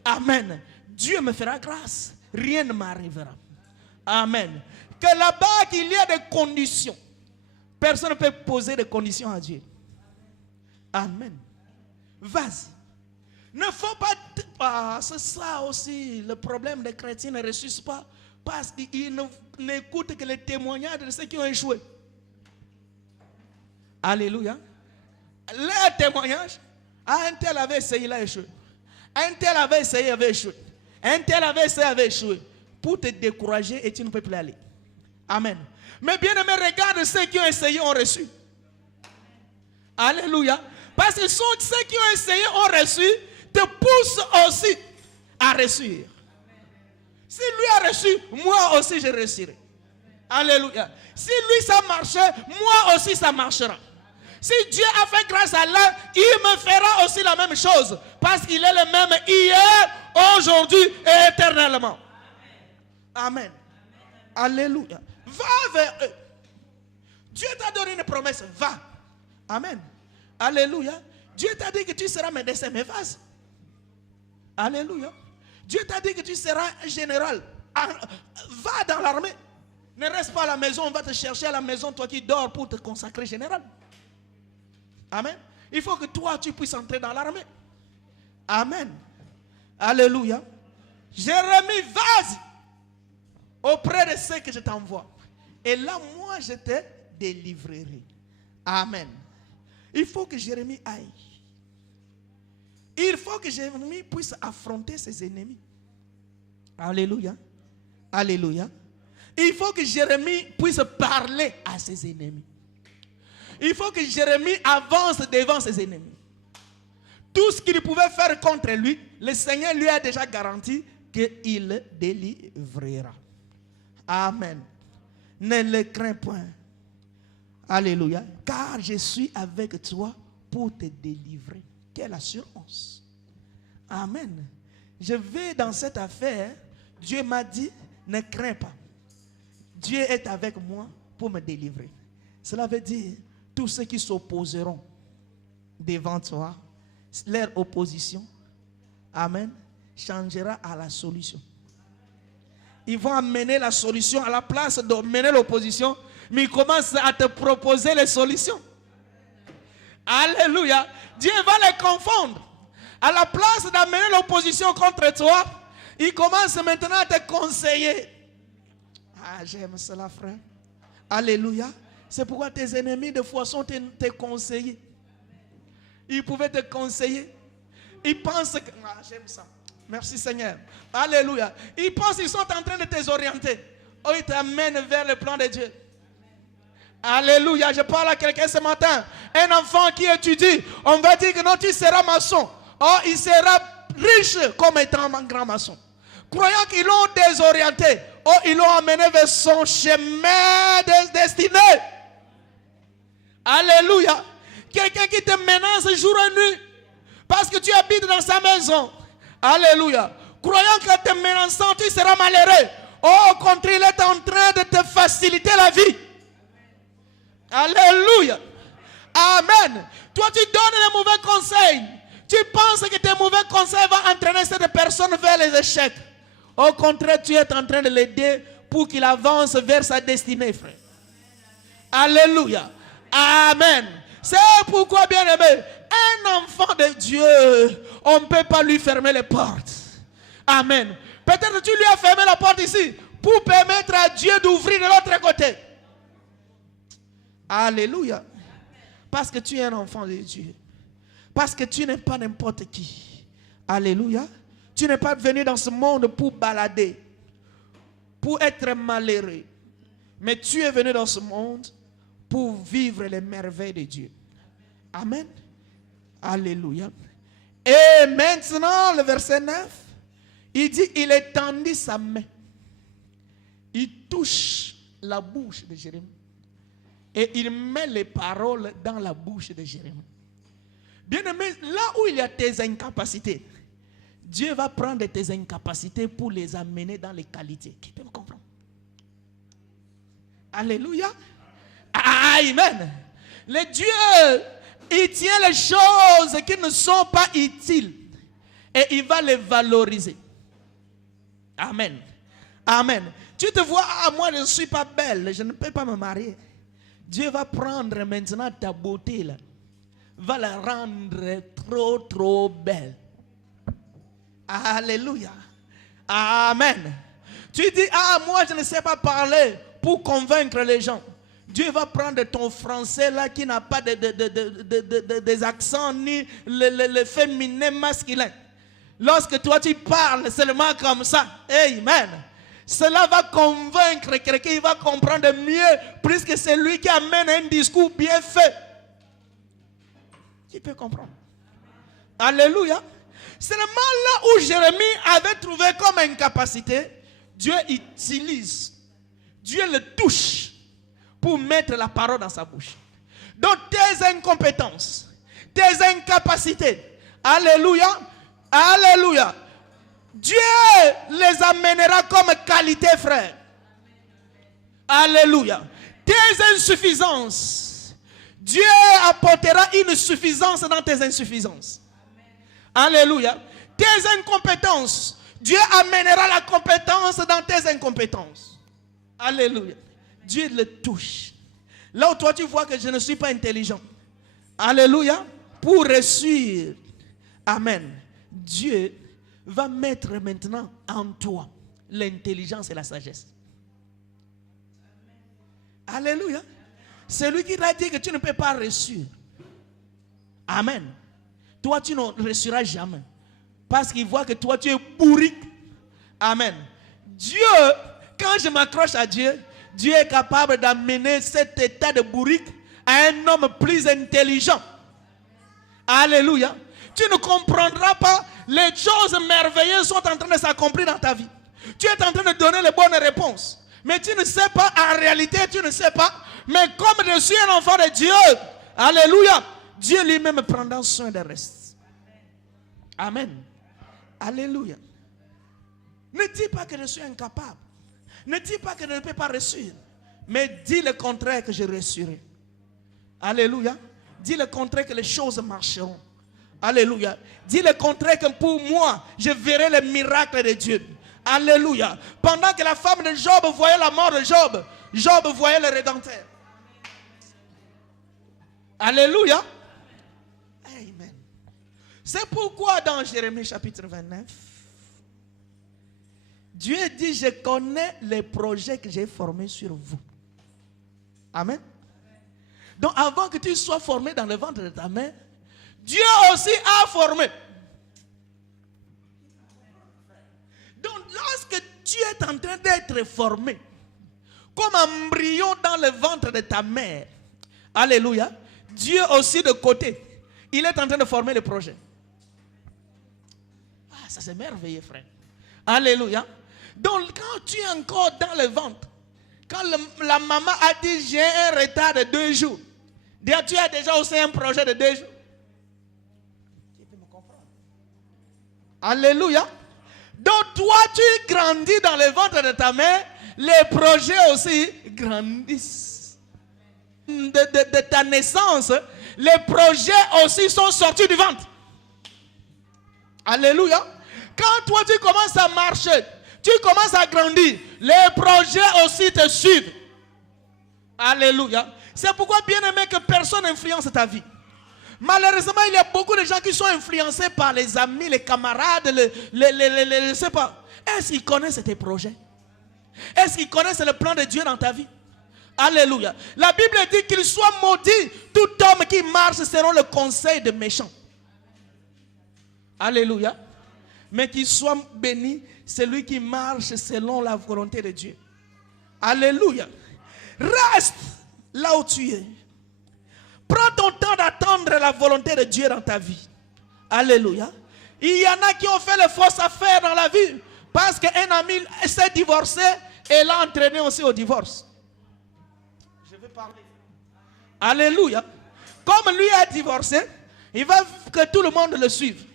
Amen. Dieu me fera grâce. Rien ne m'arrivera. Amen. Que là-bas, qu'il y a des conditions. Personne ne peut poser des conditions à Dieu. Amen. Vas-y. Ne faut pas... Ah, c'est ça aussi, le problème des chrétiens ne ressuscitent pas parce qu'ils n'écoutent que les témoignages de ceux qui ont échoué. Alléluia. Les témoignages, un tel avait essayé, il a échoué. Un tel avait essayé, il avait échoué. Un tel avait essayé, il avait échoué. Pour te décourager et tu ne peux plus aller. Amen. Mais bien aimé, regarde ceux qui ont essayé, ont reçu. Alléluia. Parce que ceux qui ont essayé, ont reçu, te poussent aussi à réussir. Si lui a reçu, moi aussi je réussirai. Alléluia. Si lui ça marchait, moi aussi ça marchera. Si Dieu a fait grâce à l'un, il me fera aussi la même chose. Parce qu'il est le même hier, aujourd'hui et éternellement. Amen. Alléluia. Va vers eux. Dieu t'a donné une promesse. Va. Amen. Alléluia. Dieu t'a dit que tu seras médecin, mais vas-y. Alléluia. Dieu t'a dit que tu seras général. Va dans l'armée. Ne reste pas à la maison, on va te chercher à la maison, toi qui dors, pour te consacrer général. Amen. Il faut que toi, tu puisses entrer dans l'armée. Amen. Alléluia. Jérémie, vas-y auprès de ceux que je t'envoie. Et là, moi, je te délivrerai. Amen. Il faut que Jérémie aille. Il faut que Jérémie puisse affronter ses ennemis. Alléluia. Alléluia. Il faut que Jérémie puisse parler à ses ennemis. Il faut que Jérémie avance devant ses ennemis. Tout ce qu'il pouvait faire contre lui, le Seigneur lui a déjà garanti qu'il délivrera. Amen. Ne le crains point. Alléluia. Car je suis avec toi pour te délivrer. Quelle assurance. Amen. Je vais dans cette affaire. Dieu m'a dit, ne crains pas. Dieu est avec moi pour me délivrer. Cela veut dire, tous ceux qui s'opposeront devant toi, leur opposition, amen, changera à la solution. Ils vont amener la solution à la place d'amener l'opposition, mais ils commencent à te proposer les solutions. Alléluia. Dieu va les confondre. À la place d'amener l'opposition contre toi, il commence maintenant à te conseiller. Ah, j'aime cela, frère. Alléluia. C'est pourquoi tes ennemis, de fois, sont tes conseillers. Ils pouvaient te conseiller. Ils pensent que... Ah, j'aime ça. Merci, Seigneur. Alléluia. Ils pensent qu'ils sont en train de te orienter. Oh, ils t'amènent vers le plan de Dieu. Alléluia. Je parle à quelqu'un ce matin. Un enfant qui étudie, on va dire que non, tu seras maçon. Oh, il sera riche comme étant un grand maçon. Croyant qu'ils l'ont désorienté. Oh, ils l'ont amené vers son chemin de destinée. Alléluia. Quelqu'un qui te menace jour et nuit. Parce que tu habites dans sa maison. Alléluia. Croyant qu'en te menaçant, tu seras malheureux. Oh, au contraire, il est en train de te faciliter la vie. Alléluia. Amen. Toi, tu donnes les mauvais conseils. Tu penses que tes mauvais conseils vont entraîner cette personne vers les échecs. Au contraire, tu es en train de l'aider pour qu'il avance vers sa destinée, frère. Alléluia. Amen. C'est pourquoi, bien aimé, un enfant de Dieu, on ne peut pas lui fermer les portes. Amen. Peut-être que tu lui as fermé la porte ici pour permettre à Dieu d'ouvrir de l'autre côté. Alléluia. Parce que tu es un enfant de Dieu. Parce que tu n'es pas n'importe qui. Alléluia. Tu n'es pas venu dans ce monde pour balader, pour être malheureux. Mais tu es venu dans ce monde pour vivre les merveilles de Dieu. Amen. Alléluia. Et maintenant, le verset 9, il dit, il étendit sa main. Il touche la bouche de Jérémie. Et il met les paroles dans la bouche de Jérémie. Bien aimé, là où il y a tes incapacités, Dieu va prendre tes incapacités pour les amener dans les qualités. Qui peut me comprendre? Alléluia. Amen. Le Dieu, il tient les choses qui ne sont pas utiles et il va les valoriser. Amen. Amen. Tu te vois, ah, moi je ne suis pas belle, je ne peux pas me marier. Dieu va prendre maintenant ta beauté là, va la rendre trop belle. Alléluia. Amen. Tu dis, ah, moi je ne sais pas parler pour convaincre les gens. Dieu va prendre ton français là qui n'a pas des accents ni le féminin masculin. Lorsque toi tu parles seulement comme ça, amen. Cela va convaincre quelqu'un, il va comprendre mieux, puisque c'est lui qui amène un discours bien fait. Qui peut comprendre? Alléluia. Seulement là où Jérémie avait trouvé comme incapacité, Dieu utilise, Dieu le touche pour mettre la parole dans sa bouche. Donc tes incompétences, tes incapacités, alléluia, alléluia, Dieu les amènera comme qualité, frère. Alléluia. Tes insuffisances, Dieu apportera une suffisance dans tes insuffisances. Alléluia. Tes incompétences, Dieu amènera la compétence dans tes incompétences. Alléluia. Dieu le touche. Là où toi tu vois que je ne suis pas intelligent. Alléluia. Pour réussir. Amen. Dieu va mettre maintenant en toi l'intelligence et la sagesse. Alléluia. C'est lui qui t'a dit que tu ne peux pas réussir. Amen. Toi, tu ne réussiras jamais. Parce qu'il voit que toi, tu es bourrique. Amen. Dieu, quand je m'accroche à Dieu, Dieu est capable d'amener cet état de bourrique à un homme plus intelligent. Alléluia. Tu ne comprendras pas, les choses merveilleuses sont en train de s'accomplir dans ta vie. Tu es en train de donner les bonnes réponses. Mais tu ne sais pas, en réalité, tu ne sais pas. Mais comme je suis un enfant de Dieu, alléluia, Dieu lui-même prendra soin des restes. Amen. Alléluia. Ne dis pas que je suis incapable. Ne dis pas que je ne peux pas réussir. Mais dis le contraire que je réussirai. Alléluia. Dis le contraire que les choses marcheront. Alléluia. Dis le contraire que pour moi, je verrai le miracle de Dieu. Alléluia. Pendant que la femme de Job voyait la mort de Job, Job voyait le Rédempteur. Alléluia. Amen. C'est pourquoi dans Jérémie chapitre 29, Dieu dit, je connais les projets que j'ai formés sur vous. Amen. Donc avant que tu sois formé dans le ventre de ta mère, Dieu aussi a formé. Donc lorsque tu es en train d'être formé, comme un embryon dans le ventre de ta mère, alléluia, Dieu aussi de côté, il est en train de former le projet. Ah, ça c'est merveilleux, frère. Alléluia. Donc quand tu es encore dans le ventre, quand la maman a dit j'ai un retard de 2 jours, tu as déjà aussi un projet de 2 jours. Tu peux me comprendre? Alléluia. Donc toi tu grandis dans le ventre de ta mère, les projets aussi grandissent. De ta naissance, les projets aussi sont sortis du ventre. Alléluia. Quand toi tu commences à marcher, tu commences à grandir, les projets aussi te suivent. Alléluia. C'est pourquoi, bien aimé, que personne n'influence ta vie. Malheureusement, il y a beaucoup de gens qui sont influencés par les amis, les camarades, je ne sais pas. Est-ce qu'ils connaissent tes projets? Est-ce qu'ils connaissent le plan de Dieu dans ta vie? Alléluia. La Bible dit qu'il soit maudit tout homme qui marche selon le conseil de méchants. Alléluia. Mais qu'il soit béni celui qui marche selon la volonté de Dieu. Alléluia. Reste là où tu es. Prends ton temps d'attendre la volonté de Dieu dans ta vie. Alléluia. Il y en a qui ont fait les fausses affaires dans la vie parce qu'un ami s'est divorcé et l'a entraîné aussi au divorce. Je vais parler. Alléluia. Comme lui a divorcé, il va que tout le monde le suive.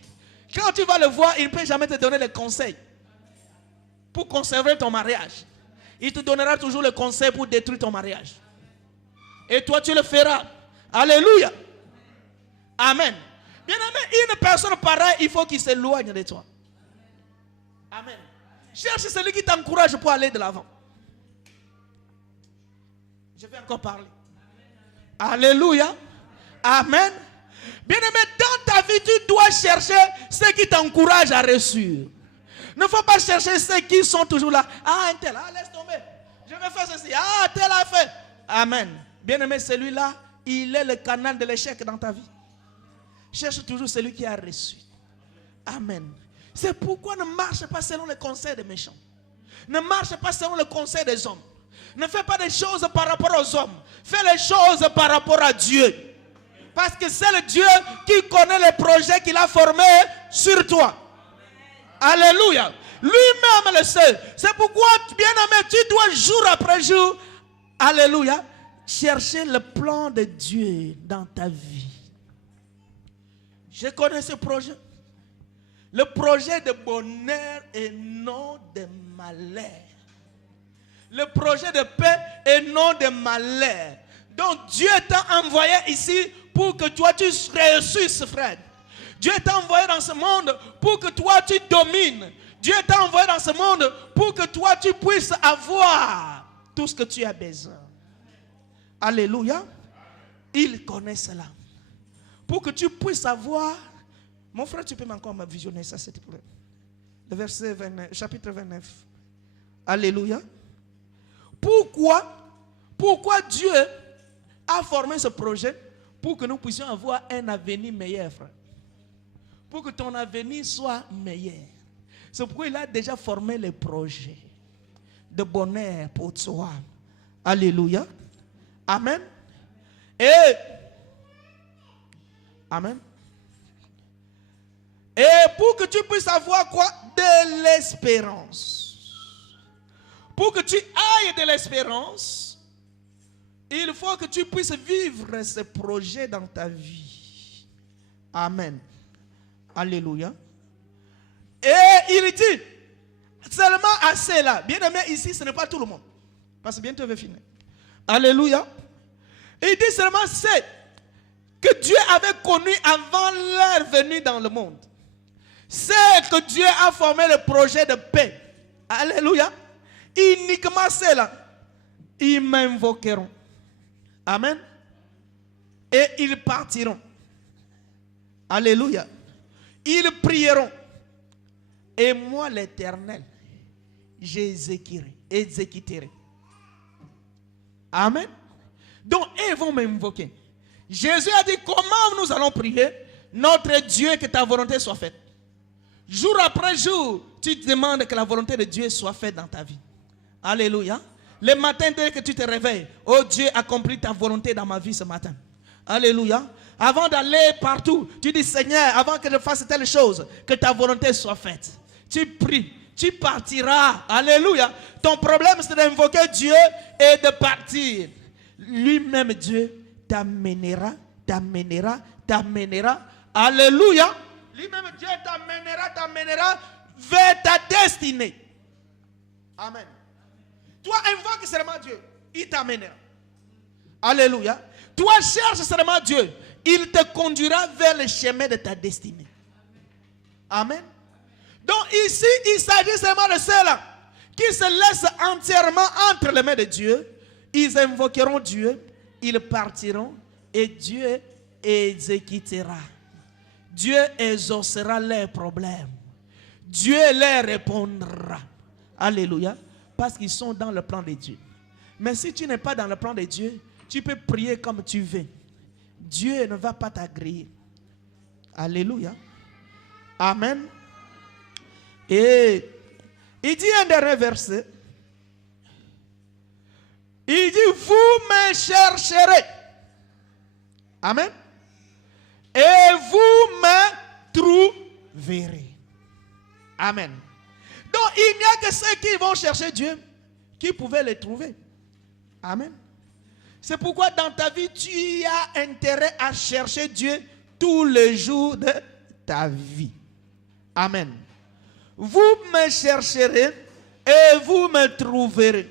Quand tu vas le voir, il ne peut jamais te donner les conseils pour conserver ton mariage. Il te donnera toujours le conseil pour détruire ton mariage. Et toi, tu le feras. Alléluia. Amen. Bien aimé, une personne pareille, il faut qu'il s'éloigne de toi. Amen. Cherche celui qui t'encourage pour aller de l'avant. Je vais encore parler. Alléluia. Amen. Bien aimé, dans ta vie, tu dois chercher ceux qui t'encouragent à réussir. Ne faut pas chercher ceux qui sont toujours là. Ah, un tel, ah, laisse tomber. Je vais faire ceci. Ah, tel a fait. Amen. Bien aimé, celui-là, il est le canal de l'échec dans ta vie. Cherche toujours celui qui a reçu. Amen. C'est pourquoi ne marche pas selon les conseils des méchants. Ne marche pas selon le conseil des hommes. Ne fais pas des choses par rapport aux hommes. Fais les choses par rapport à Dieu. Parce que c'est le Dieu qui connaît les projets qu'il a formés sur toi. Alléluia. Lui-même le sait. C'est pourquoi, bien aimé, tu dois jour après jour, alléluia, chercher le plan de Dieu dans ta vie. Je connais ce projet. Le projet de bonheur et non de malheur. Le projet de paix et non de malheur. Donc Dieu t'a envoyé ici pour que toi tu réussisses, frère. Dieu t'a envoyé dans ce monde pour que toi tu domines. Dieu t'a envoyé dans ce monde pour que toi tu puisses avoir tout ce que tu as besoin. Alléluia. Il connaît cela. Pour que tu puisses avoir. Mon frère, tu peux encore me visionner ça, s'il te plaît. Le verset 29, chapitre 29. Alléluia. Pourquoi Dieu a formé ce projet? Pour que nous puissions avoir un avenir meilleur, frère. Pour que ton avenir soit meilleur. C'est pourquoi il a déjà formé les projets de bonheur pour toi. Alléluia. Amen. Et amen. Et pour que tu puisses avoir quoi? De l'espérance. Pour que tu ailles de l'espérance, il faut que tu puisses vivre ce projet dans ta vie. Amen. Alléluia. Et il dit, seulement à cela. Bien aimé, ici, ce n'est pas tout le monde. Parce que bientôt, je vais finir. Alléluia. Il dit seulement c'est que Dieu avait connu avant leur venue dans le monde. C'est que Dieu a formé le projet de paix. Alléluia. Uniquement cela. Ils m'invoqueront. Amen. Et ils partiront. Alléluia. Ils prieront. Et moi, l'Éternel, j'exécuterai. Amen. Donc, ils vont m'invoquer. Jésus a dit, comment nous allons prier? Notre Dieu, que ta volonté soit faite. Jour après jour, tu te demandes que la volonté de Dieu soit faite dans ta vie. Alléluia. Le matin, dès que tu te réveilles, oh Dieu, accomplis ta volonté dans ma vie ce matin. Alléluia. Avant d'aller partout, tu dis, Seigneur, avant que je fasse telle chose, que ta volonté soit faite. Tu pries, tu partiras. Alléluia. Ton problème, c'est d'invoquer Dieu et de partir. Lui-même, Dieu, t'amènera. Alléluia. Lui-même, Dieu t'amènera vers ta destinée. Amen. Toi, invoque seulement Dieu. Il t'amènera. Alléluia. Toi, cherche seulement Dieu. Il te conduira vers le chemin de ta destinée. Amen. Donc ici, il s'agit seulement de ceux-là qui se laissent entièrement entre les mains de Dieu. Ils invoqueront Dieu, ils partiront et Dieu exécutera. Dieu exaucera leurs problèmes. Dieu leur répondra. Alléluia. Parce qu'ils sont dans le plan de Dieu. Mais si tu n'es pas dans le plan de Dieu, tu peux prier comme tu veux. Dieu ne va pas t'agréer. Alléluia. Amen. Et il dit un dernier verset. Il dit, vous me chercherez. Amen. Et vous me trouverez. Amen. Donc il n'y a que ceux qui vont chercher Dieu qui pouvaient le trouver. Amen. C'est pourquoi dans ta vie, tu as intérêt à chercher Dieu tous les jours de ta vie. Amen. Vous me chercherez et vous me trouverez.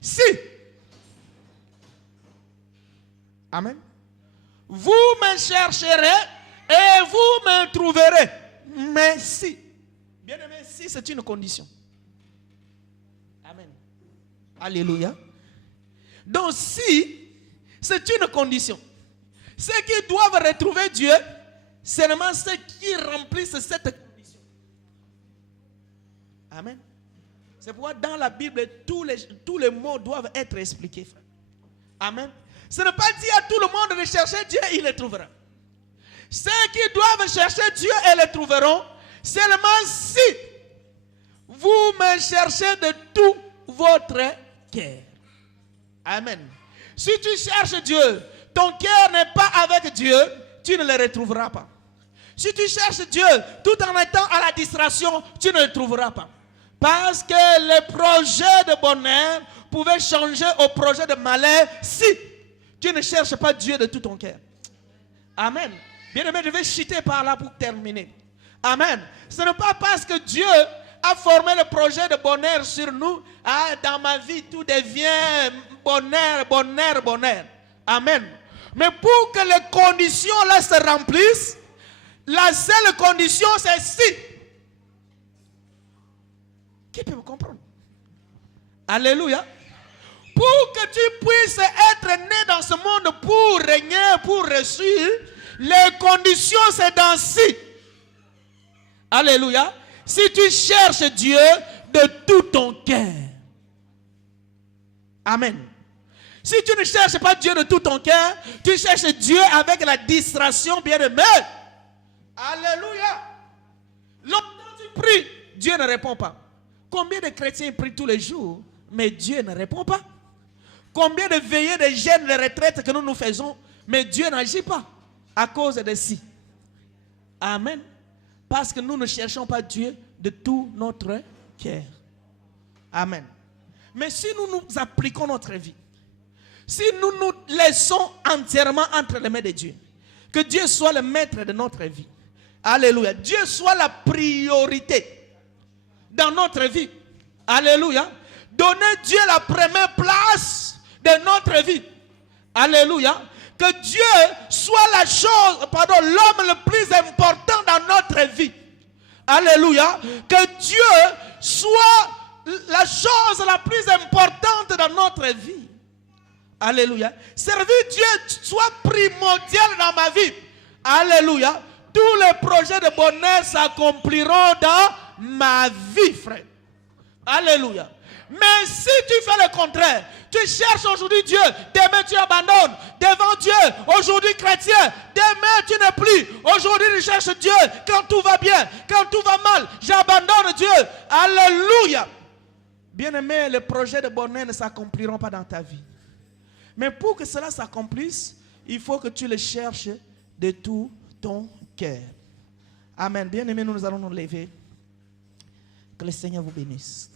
Si. Amen. Vous me chercherez et vous me trouverez. Mais si. Bien aimé, si c'est une condition. Amen. Alléluia. Donc si c'est une condition, ceux qui doivent retrouver Dieu, seulement ceux qui remplissent cette condition. Amen. C'est pourquoi dans la Bible, tous les mots doivent être expliqués, frère. Amen. Ce n'est pas dire à tout le monde de chercher Dieu, il le trouvera. Ceux qui doivent chercher Dieu, ils le trouveront. Seulement si vous me cherchez de tout votre cœur. Amen. Si tu cherches Dieu, ton cœur n'est pas avec Dieu, tu ne le retrouveras pas. Si tu cherches Dieu tout en étant à la distraction, tu ne le trouveras pas. Parce que le projet de bonheur pouvait changer au projet de malheur si tu ne cherches pas Dieu de tout ton cœur. Amen. Bien aimé, je vais chuter par là pour terminer. Amen. Ce n'est pas parce que Dieu a formé le projet de bonheur sur nous. Ah, dans ma vie, tout devient bonheur. Amen. Mais pour que les conditions là se remplissent, la seule condition c'est si. Qui peut me comprendre? Alléluia. Pour que tu puisses être né dans ce monde pour régner, pour réussir, les conditions c'est dans si. Alléluia. Si tu cherches Dieu de tout ton cœur. Amen. Si tu ne cherches pas Dieu de tout ton cœur, tu cherches Dieu avec la distraction, bien-aimé. Alléluia. Longtemps tu pries, Dieu ne répond pas. Combien de chrétiens prient tous les jours, mais Dieu ne répond pas? Combien de veillées, de jeûnes, de retraites que nous faisons, mais Dieu n'agit pas à cause de ci. Amen. Parce que nous ne cherchons pas Dieu de tout notre cœur. Amen. Mais si nous nous appliquons notre vie, si nous nous laissons entièrement entre les mains de Dieu, que Dieu soit le maître de notre vie. Alléluia. Dieu soit la priorité dans notre vie. Alléluia. Donnez Dieu la première place de notre vie. Alléluia. Que Dieu soit la chose, l'homme le plus important dans notre vie. Alléluia. Que Dieu soit la chose la plus importante dans notre vie. Alléluia. Servir Dieu soit primordial dans ma vie. Alléluia. Tous les projets de bonheur s'accompliront dans ma vie, frère. Alléluia. Mais si tu fais le contraire, tu cherches aujourd'hui Dieu, demain tu abandonnes, devant Dieu, aujourd'hui chrétien, demain tu n'es plus, aujourd'hui tu cherches Dieu, quand tout va bien, quand tout va mal, j'abandonne Dieu. Alléluia. Bien-aimé, les projets de bonheur ne s'accompliront pas dans ta vie. Mais pour que cela s'accomplisse, il faut que tu le cherches de tout ton cœur. Amen. Bien-aimé, nous allons nous lever. Que le Seigneur vous bénisse.